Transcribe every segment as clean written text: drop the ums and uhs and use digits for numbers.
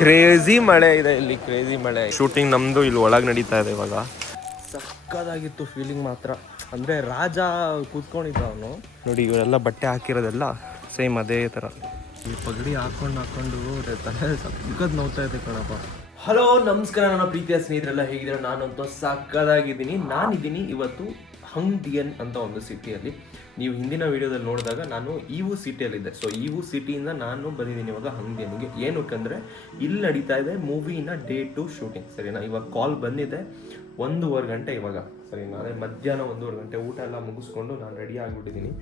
Crazy ಮಳೆ ಇದೆ ಇಲ್ಲಿ, ಕ್ರೇಜಿ ಮಳೆ. ಶೂಟಿಂಗ್ ನಮ್ದು ಇಲ್ಲಿ ಒಳಗೆ ನಡೀತಾ ಇದೆ ಇವಾಗ. ಸಕ್ಕದಾಗಿತ್ತು ಫೀಲಿಂಗ್ ಮಾತ್ರ. ಅಂದರೆ ರಾಜ ಕೂತ್ಕೊಂಡಿದ್ದ ಅವನು ನೋಡಿ. ಇವರೆಲ್ಲ ಬಟ್ಟೆ ಹಾಕಿರೋದೆಲ್ಲ ಸೇಮ್ ಅದೇ ಥರ. ಈ ಪಗಡಿ ಹಾಕೊಂಡು ತಲೆ ಸಕ್ಕದ್ ನೋವ್ತಾ ಇದೆ ಕಣಪ್ಪ. ಹಲೋ ನಮಸ್ಕಾರ ನನ್ನ ಪ್ರೀತಿಯ ಸ್ನೇಹಿತರೆಲ್ಲ ಹೇಗಿದ್ರೆ, ನಾನಂತೂ ಸಕ್ಕದಾಗಿದ್ದೀನಿ. ನಾನಿದ್ದೀನಿ ಇವತ್ತು ಹಂಗ್ಡಿಯನ್ ಅಂತ ಒಂದು ಸಿಟಿಯಲ್ಲಿ. ನೀವು ಹಿಂದಿನ ವಿಡಿಯೋದಲ್ಲಿ ನೋಡಿದಾಗ ನಾನು ಈವು ಸಿಟಿಯಲ್ಲಿದ್ದೆ. ಸೊ ಈವು ಸಿಟಿಯಿಂದ ನಾನು ಬಂದಿದ್ದೀನಿ ಇವಾಗ ಹಂಗ್ಡಿಯನ್ಗೆ. ಏನಕ್ಕಂದರೆ ಇಲ್ಲಿ ನಡೀತಾ ಇದೆ ಮೂವಿನ ಡೇ 2 ಶೂಟಿಂಗ್. ಸರಿನಾ, ಇವಾಗ ಕಾಲ್ ಬಂದಿದೆ 1:15 ಗಂಟೆ ಇವಾಗ. ಸರಿನಾ, ಅದೇ ಮಧ್ಯಾಹ್ನ 1:15 ಗಂಟೆ ಊಟ ಎಲ್ಲ ಮುಗಿಸ್ಕೊಂಡು ನಾನು ರೆಡಿ ಆಗಿಬಿಟ್ಟಿದ್ದೀನಿ.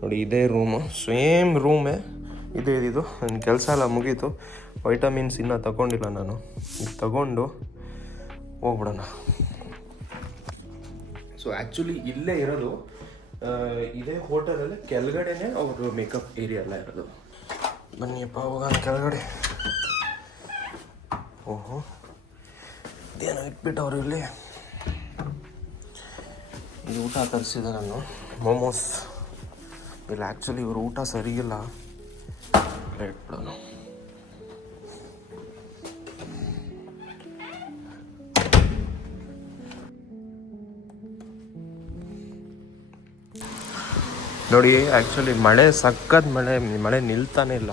ನೋಡಿ ಇದೇ ರೂಮು, ಸೇಮ್ ರೂಮೇ ಇದು. ನನ್ನ ಕೆಲಸ ಎಲ್ಲ ಮುಗೀತು. ವೈಟಮಿನ್ಸ್ ಇನ್ನೂ ತಗೊಂಡಿಲ್ಲ ನಾನು. ಇದು ತಗೊಂಡು ಹೋಗ್ಬಿಡೋಣ. ಸೊ ಆ್ಯಕ್ಚುಲಿ ಇಲ್ಲೇ ಇರೋದು, ಇದೇ ಹೋಟೆಲಲ್ಲೇ ಕೆಳಗಡೆನೇ ಅವರು ಮೇಕಪ್ ಏರಿಯಾ ಎಲ್ಲ ಇರೋದು. ಬನ್ನಿಯಪ್ಪ ಹೋಗೋಣ ಕೆಳಗಡೆ. ಓಹೋ, ಇದೇನೋ ಇಟ್ಬಿಟ್ಟವ್ರು ಇಲ್ಲಿ. ಈ ಊಟ ತರಿಸಿದೆ ನಾನು, ಮೋಮೋಸ್. ಇಲ್ಲ ಆ್ಯಕ್ಚುಲಿ ಇವರು ಊಟ ಸರಿಗಿಲ್ಲ, ಇಟ್ಬಿಡೋಣ. ನೋಡಿ ಆ್ಯಕ್ಚುಲಿ ಮಳೆ ಸಕ್ಕತ್ ಮಳೆ ನಿಲ್ತಾನೆ ಇಲ್ಲ.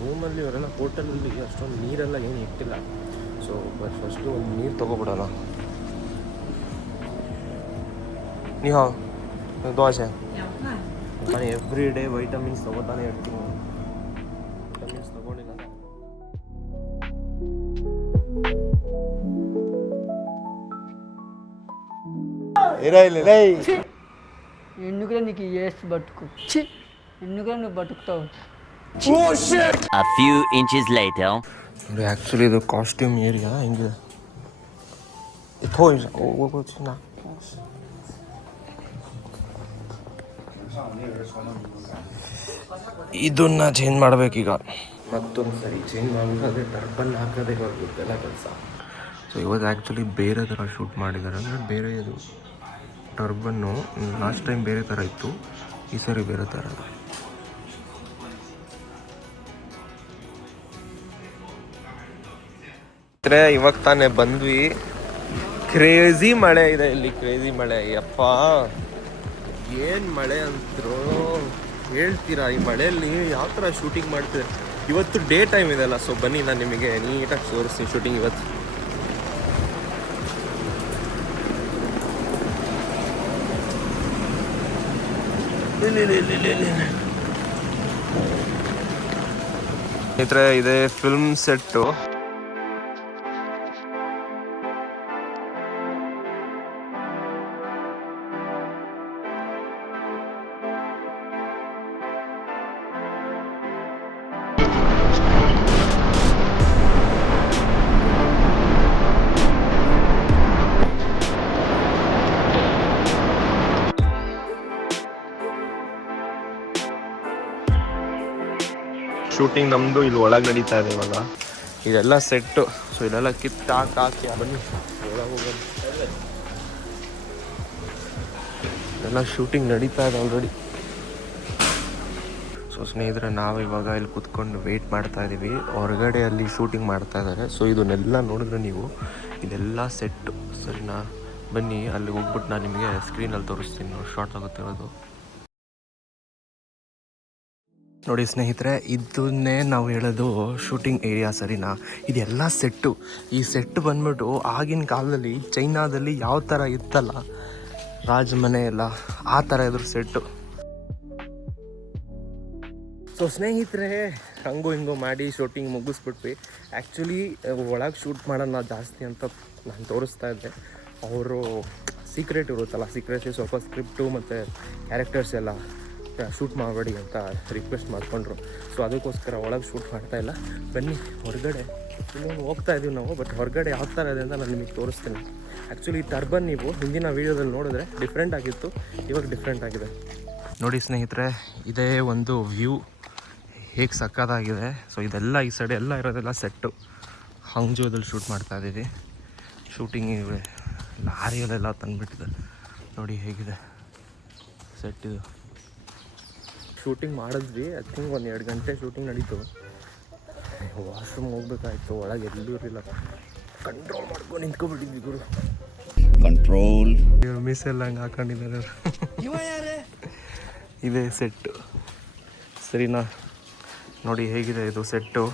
ರೂಮಲ್ಲಿ ಇವರೆಲ್ಲ ಹೋಟೆಲಲ್ಲಿ ಅಷ್ಟೊಂದು ನೀರೆಲ್ಲ ಏನು ಇಟ್ಟಿಲ್ಲ. ಸೊ ಫಸ್ಟು ಒಂದು ನೀರು ತೊಗೊಬಿಡೋಣ. ನೀವು ದೋಸೆ ನಾನು ಎವ್ರಿ ಡೇ ವೈಟಮಿನ್ಸ್ ತೊಗೋತಾನೆ ಇರ್ತೀನಿ. ವೈಟಮಿನ್ಸ್ ತೊಗೊಂಡಿಲ್ಲ ఎందుకురా నీకు ఏసి బతుకు ఎందుకురా నువ్వు బతుకుతావు. A few inches later. ನೋಡಿ ಆ್ಯಕ್ಚುಲಿ ಇದು ಕಾಸ್ಟ್ಯೂಮ್ ಏರಿಯಾ ಹಿಂಗೆ ಹೋಗೋಚಿನ. ಇದನ್ನ ಚೇಂಜ್ ಮಾಡ್ಬೇಕೀಗ. ಮತ್ತೊಂದು ಸರಿ ಚೇಂಜ್ ಮಾಡಬೇಕಾದ್ರೆ ಟರ್ಬನ್ ಹಾಕೋದೇ ಎಲ್ಲ ಕೆಲಸ. ಸೊ ಇವತ್ತು ಆ್ಯಕ್ಚುಲಿ ಬೇರೆ ಥರ ಶೂಟ್ ಮಾಡಿದ್ದಾರೆ. ಅಂದರೆ ಬೇರೆ ಇದು ಟರ್ಬನ್ನು ಲಾಸ್ಟ್ ಟೈಮ್ ಬೇರೆ ಥರ ಇತ್ತು, ಈ ಸರಿ ಬೇರೆ ಥರ. ಇವಾಗ ತಾನೇ ಬಂದ್ವಿ. ಕ್ರೇಜಿ ಮಳೆ ಇದೆ ಇಲ್ಲಿ, ಕ್ರೇಜಿ ಮಳೆ. ಯಪ್ಪ ಏನು ಮಳೆ ಅಂತರೂ ಹೇಳ್ತೀರಾ. ಈ ಮಳೆಯಲ್ಲಿ ಯಾವ ಥರ ಶೂಟಿಂಗ್ ಮಾಡ್ತಿದ್ದಾರೆ. ಇವತ್ತು ಡೇ ಟೈಮ್ ಇದೆಲ್ಲ. ಸೊ ಬನ್ನಿ ನಾನು ನಿಮಗೆ ನೀಟಾಗಿ ತೋರಿಸ್ತೀನಿ ಶೂಟಿಂಗ್ ಇವತ್ತು. ಸ್ನೇಹಿತರೆ ಇದೆ ಫಿಲ್ಮ್ ಸೆಟ್ಟು. ಶೂಟಿಂಗ್ ನಮ್ಮದು ಇಲ್ಲಿ ಒಳಗೆ ನಡೀತಾ ಇದೆ ಇವಾಗ. ಇದೆಲ್ಲ ಸೆಟ್ಟು. ಸೊ ಇದೆಲ್ಲ ಹಾಕಿ ಬನ್ನಿ ಒಳಗೆ ಹೋಗೋದು. ಎಲ್ಲ ಶೂಟಿಂಗ್ ನಡೀತಾ ಇದೆ ಆಲ್ರೆಡಿ. ಸೊ ಸ್ನೇಹಿತರೆ ನಾವು ಇವಾಗ ಇಲ್ಲಿ ಕುತ್ಕೊಂಡು ವೆಯ್ಟ್ ಮಾಡ್ತಾ ಇದ್ದೀವಿ. ಹೊರಗಡೆ ಅಲ್ಲಿ ಶೂಟಿಂಗ್ ಮಾಡ್ತಾ ಇದ್ದಾರೆ. ಸೊ ಇದನ್ನೆಲ್ಲ ನೋಡಿದ್ರೆ ನೀವು ಇದೆಲ್ಲ ಸೆಟ್ಟು. ಸರಿನಾ, ಬನ್ನಿ ಅಲ್ಲಿ ಹೋಗ್ಬಿಟ್ಟು ನಾನು ನಿಮಗೆ ಸ್ಕ್ರೀನಲ್ಲಿ ತೋರಿಸ್ತೀನಿ ಶಾರ್ಟ್ ಆಗುತ್ತಿರೋದು. ನೋಡಿ ಸ್ನೇಹಿತರೆ, ಇದನ್ನೇ ನಾವು ಹೇಳೋದು ಶೂಟಿಂಗ್ ಏರಿಯಾ. ಸರಿನಾ, ಇದೆಲ್ಲ ಸೆಟ್ಟು. ಈ ಸೆಟ್ಟು ಬಂದ್ಬಿಟ್ಟು ಆಗಿನ ಕಾಲದಲ್ಲಿ ಚೈನಾದಲ್ಲಿ ಯಾವ ಥರ ಇತ್ತಲ್ಲ ರಾಜ ಮನೆ ಎಲ್ಲ, ಆ ಥರ ಇದ್ರ ಸೆಟ್ಟು. ಸೊ ಸ್ನೇಹಿತರೆ ಹಂಗೋ ಹಿಂಗೋ ಮಾಡಿ ಶೂಟಿಂಗ್ ಮುಗಿಸ್ಬಿಟ್ವಿ. ಆ್ಯಕ್ಚುಲಿ ಒಳಗೆ ಶೂಟ್ ಮಾಡೋಣ ಜಾಸ್ತಿ ಅಂತ ನಾನು ತೋರಿಸ್ತಾ ಇದ್ದೆ. ಅವರು ಸೀಕ್ರೆಟ್ ಇರುತ್ತಲ್ಲ, ಸೀಕ್ರೆಟ್ಲಿ ಸ್ವಲ್ಪ ಸ್ಕ್ರಿಪ್ಟು ಮತ್ತು ಕ್ಯಾರೆಕ್ಟರ್ಸ್ ಎಲ್ಲ ಶೂಟ್ ಮಾಡಬೇಡಿ ಅಂತ ರಿಕ್ವೆಸ್ಟ್ ಮಾಡಿಕೊಂಡ್ರು. ಸೊ ಅದಕ್ಕೋಸ್ಕರ ಒಳಗೆ ಶೂಟ್ ಮಾಡ್ತಾಯಿಲ್ಲ. ಬನ್ನಿ ಹೊರಗಡೆ ಇನ್ನೇನು ಹೋಗ್ತಾ ಇದ್ದೀವಿ ನಾವು. ಬಟ್ ಹೊರಗಡೆ ಯಾವ ಥರ ಇದೆ ಅಂತ ನಾನು ನಿಮಗೆ ತೋರಿಸ್ತೀನಿ. ಆ್ಯಕ್ಚುಲಿ ಈ ಟರ್ಬನ್ ನೀವು ಹಿಂದಿನ ವೀಡಿಯೋದಲ್ಲಿ ನೋಡಿದ್ರೆ ಡಿಫ್ರೆಂಟ್ ಆಗಿತ್ತು, ಇವಾಗ ಡಿಫ್ರೆಂಟ್ ಆಗಿದೆ. ನೋಡಿ ಸ್ನೇಹಿತರೆ, ಇದೇ ಒಂದು ವ್ಯೂ ಹೇಗೆ ಸಕ್ಕತ್ತಾಗಿದೆ. ಸೊ ಇದೆಲ್ಲ ಈ ಸೈಡ್ ಎಲ್ಲ ಇರೋದೆಲ್ಲ ಸೆಟ್ಟು. ಹಂಗ್ಜೋದಲ್ಲಿ ಶೂಟ್ ಮಾಡ್ತಾ ಇದ್ದೀವಿ. ಶೂಟಿಂಗ್ ಲಾರಿಯಲ್ಲೆಲ್ಲ ತಂದುಬಿಟ್ಟಿದೆ. ನೋಡಿ ಹೇಗಿದೆ ಸೆಟ್ ಇದು. ಶೂಟಿಂಗ್ ಮಾಡಿದ್ವಿ. ಐ ಥಿಂಕ್ 1-2 ಗಂಟೆ ಶೂಟಿಂಗ್ ನಡೀತು. ವಾಶ್ರೂಮ್ ಹೋಗ್ಬೇಕಾಯ್ತು, ಒಳಗೆ ಎಲ್ಲೂ ಇರಲಿಲ್ಲ, ಕಂಟ್ರೋಲ್ ಮಾಡ್ಕೊಂಡು ನಿಂತ್ಕೊಬಿಟ್ಟಿದ್ವಿ ಗುರು. Control. ಮಿಸ್ ಎಲ್ಲ ಹಂಗೆ ಹಾಕೊಂಡಿದ್ದಾರೆ. ಇದೇ ಸೆಟ್ಟು ಸರಿನಾ? ನೋಡಿ ಹೇಗಿದೆ ಇದು ಸೆಟ್ಟು,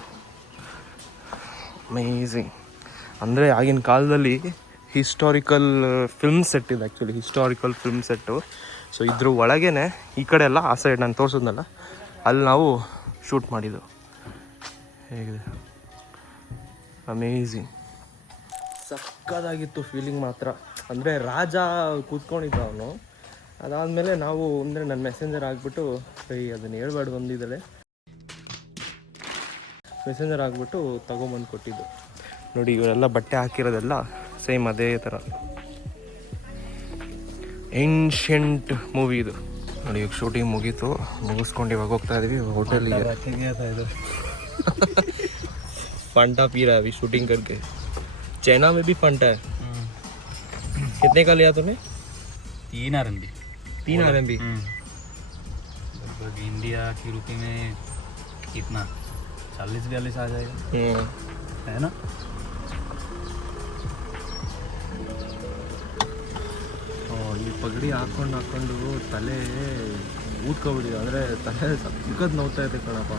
ಅಮೇಝಿಂಗ್. ಅಂದರೆ ಆಗಿನ ಕಾಲದಲ್ಲಿ ಹಿಸ್ಟಾರಿಕಲ್ ಫಿಲ್ಮ್ ಸೆಟ್ ಇದೆ, actually historical film set. So ಇದ್ರ ಒಳಗೇ ಈ ಕಡೆ ಎಲ್ಲ ಆ ಸೈಡ್ ನಾನು ತೋರಿಸಿದ್ನಲ್ಲ, ಅಲ್ಲಿ ನಾವು ಶೂಟ್ ಮಾಡಿದ್ದು. ಹೇಗಿದೆ, ಅಮೇಝಿಂಗ್, ಸಕ್ಕದಾಗಿತ್ತು ಫೀಲಿಂಗ್ ಮಾತ್ರ. ಅಂದರೆ ರಾಜ ಕೂತ್ಕೊಂಡಿದ್ದ ಅವನು. ಅದಾದಮೇಲೆ ನಾವು ಅಂದರೆ ನನ್ನ ಮೆಸೆಂಜರ್ ಆಗಿಬಿಟ್ಟು ಅದನ್ನು ಹೇಳ್ಬೇಡ ಬಂದಿದ್ದಾಳೆ, ಮೆಸೆಂಜರ್ ಆಗಿಬಿಟ್ಟು ತೊಗೊಂಬಂದು ಕೊಟ್ಟಿದ್ದು. ನೋಡಿ ಇವರೆಲ್ಲ ಬಟ್ಟೆ ಹಾಕಿರೋದೆಲ್ಲ ಸೇಮ್ ಅದೇ ಥರ ಏನ್ಷಿಯಂಟ್ ಮೂವಿ ಇದು. ನೋಡಿ ಈಗ ಶೂಟಿಂಗ್ ಮುಗೀತು, ಮುಗಿಸ್ಕೊಂಡು ಇವಾಗ ಹೋಗ್ತಾ ಇದೀವಿ ಹೋಟೆಲಿಗೆ. फंटा पी रहा है अभी शूटिंग करके। चाइना में भी फंटा है। कितने का लिया तूने? 3 RMB। 3 RMB। लगभग इंडिया की रुपये में कितना 40-42 आ जाएगा, है ना? ಈ ಪಗಡಿ ಹಾಕೊಂಡು ತಲೆ ಊದ್ಕೊಬಿಟ್ಟಿದೆ. ಅಂದರೆ ತಲೆ ಸಕ್ಕತ್ ನೋವ್ತಾ ಇದೆ ಕಣಪ್ಪ,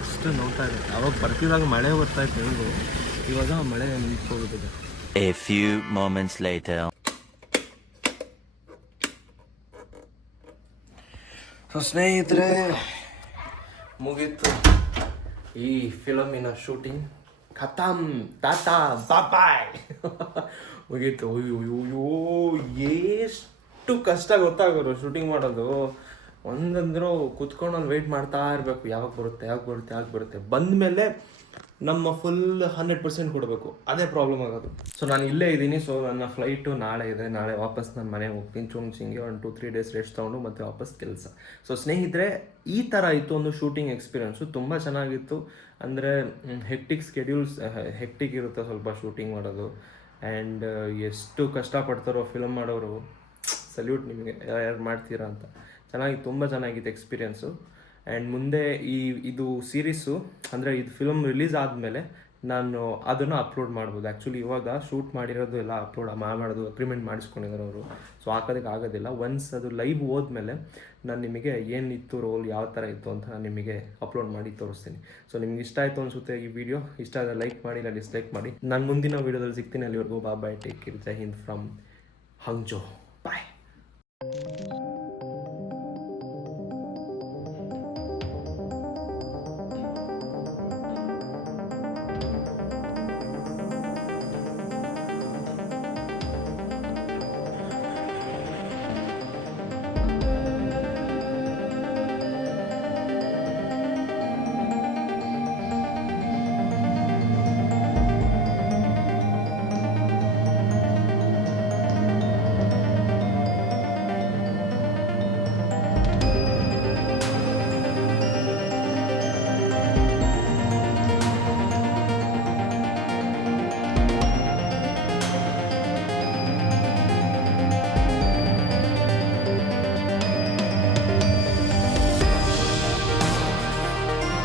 ಎಷ್ಟು ನೋವ್ತಾ ಇದೆ. ಅವಾಗ ಬರ್ತಿದ್ದಾಗ ಮಳೆ ಬರ್ತಾ ಇತ್ತು ಹೇಳು, ಇವಾಗ ಮಳೆ ನಿಂತ್ಕೊಬಿಟ್ಟಿದೆ. A few moments later. So ಸ್ನೇಹಿತರೆ, ಮುಗೀತು ಈ ಫಿಲಮಿನ ಶೂಟಿಂಗ್. ಖತಮ್, ಟಾಟಾ, ಬಾಯ್. ಮುಗೀತು. ಅಯ್ಯೋ ಎಷ್ಟು ಕಷ್ಟ ಗೊತ್ತಾಗೋರು ಶೂಟಿಂಗ್ ಮಾಡೋದು. ಒಂದಂದ್ರೂ ಕೂತ್ಕೊಂಡು ಅಲ್ಲಿ ವೆಯ್ಟ್ ಮಾಡ್ತಾ ಇರಬೇಕು, ಯಾವಾಗ ಬರುತ್ತೆ. ಬಂದಮೇಲೆ ನಮ್ಮ ಫುಲ್ 100% ಕೊಡಬೇಕು, ಅದೇ ಪ್ರಾಬ್ಲಮ್ ಆಗೋದು. ಸೊ ನಾನು ಇಲ್ಲೇ ಇದ್ದೀನಿ. ಸೊ ನನ್ನ ಫ್ಲೈಟು ನಾಳೆ ಇದೆ. ನಾಳೆ ವಾಪಸ್ ನಾನು ಮನೆಗೆ ಹೋಗ್ತೀನಿ. ಚುಂಗ್ಸಿಂಗೆ 1-2-3 ಡೇಸ್ ರೆಸ್ಟ್ ತೊಗೊಂಡು ಮತ್ತೆ ವಾಪಸ್ ಕೆಲಸ. ಸೊ ಸ್ನೇಹಿತರೆ, ಈ ಥರ ಇತ್ತು ಒಂದು ಶೂಟಿಂಗ್ ಎಕ್ಸ್ಪೀರಿಯೆನ್ಸು. ತುಂಬ ಚೆನ್ನಾಗಿತ್ತು. ಅಂದರೆ ಹೆಕ್ಟಿಕ್ ಸ್ಕೆಡ್ಯೂಲ್ಸ್, ಹೆಕ್ಟಿಕ್ ಇರುತ್ತೆ ಸ್ವಲ್ಪ ಶೂಟಿಂಗ್ ಮಾಡೋದು. ಆ್ಯಂಡ್ ಎಷ್ಟು ಕಷ್ಟಪಡ್ತಾರೋ ಫಿಲಮ್ ಮಾಡೋರು, ಸಲ್ಯೂಟ್ ನಿಮಗೆ, ಯಾರು ಮಾಡ್ತೀರಾ ಅಂತ. ಚೆನ್ನಾಗಿತ್ತು, ತುಂಬ ಚೆನ್ನಾಗಿತ್ತು ಎಕ್ಸ್ಪೀರಿಯೆನ್ಸು. ಆ್ಯಂಡ್ ಮುಂದೆ ಇದು ಸೀರೀಸು, ಅಂದರೆ ಇದು ಫಿಲಮ್ ರಿಲೀಸ್ ಆದಮೇಲೆ ನಾನು ಅದನ್ನು ಅಪ್ಲೋಡ್ ಮಾಡ್ಬೋದು. ಆ್ಯಕ್ಚುಲಿ ಇವಾಗ ಶೂಟ್ ಮಾಡಿರೋದು ಎಲ್ಲ ಅಪ್ಲೋಡ್ ಮಾಡೋದು ಅಗ್ರಿಮೆಂಟ್ ಮಾಡಿಸ್ಕೊಂಡಿದ್ದಾರೆ ಅವರು. ಸೊ ಹಾಕೋದಕ್ಕೆ ಆಗೋದಿಲ್ಲ. ಒನ್ಸ್ ಅದು ಲೈವ್ ಹೋದ್ಮೇಲೆ ನಾನು ನಿಮಗೆ ಏನಿತ್ತು ರೋಲ್, ಯಾವ ಥರ ಇತ್ತು ಅಂತ ನಾನು ನಿಮಗೆ ಅಪ್ಲೋಡ್ ಮಾಡಿ ತೋರಿಸ್ತೀನಿ. ಸೊ ನಿಮ್ಗೆ ಇಷ್ಟ ಆಯಿತು ಅನಿಸುತ್ತೆ ಈ ವಿಡಿಯೋ. ಇಷ್ಟ ಆದರೆ ಲೈಕ್ ಮಾಡಿ, ಇಲ್ಲ ಡಿಸ್ಲೈಕ್ ಮಾಡಿ. ನಾನು ಮುಂದಿನ ವೀಡಿಯೋದಲ್ಲಿ ಸಿಗ್ತೀನಿ. ಅಲ್ಲಿವರೆಗೂ bye, take care, Jai Hind from Hangzhou, bye.